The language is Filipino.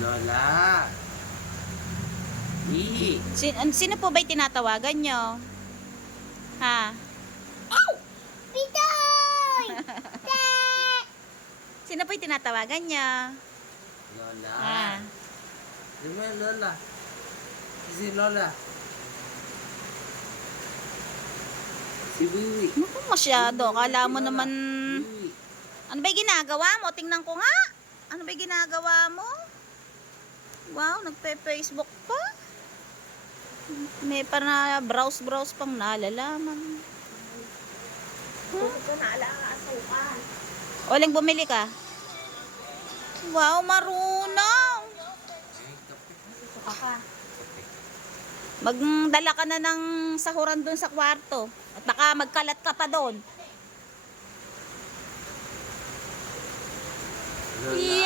Lola. Sino po ba'y tinatawagan nyo? Ha? Pitoy! Sino po'y tinatawagan nyo? Lola. Ha? Di ba yung Lola? Si Lola. Si Wiwi. Naku, masyado. Akala mo naman... Wiwi. Ano ba'y ginagawa mo? Tingnan ko nga. Ano ba'y ginagawa mo? Wow, nagpe-Facebook pa. May para browse-browse pang nalalaman. Ito na alaasukan. Oling bumili ka? Wow, marunong. Suka ka. Magdala ka na ng sahuran doon sa kwarto. At baka magkalat ka pa doon. Lola.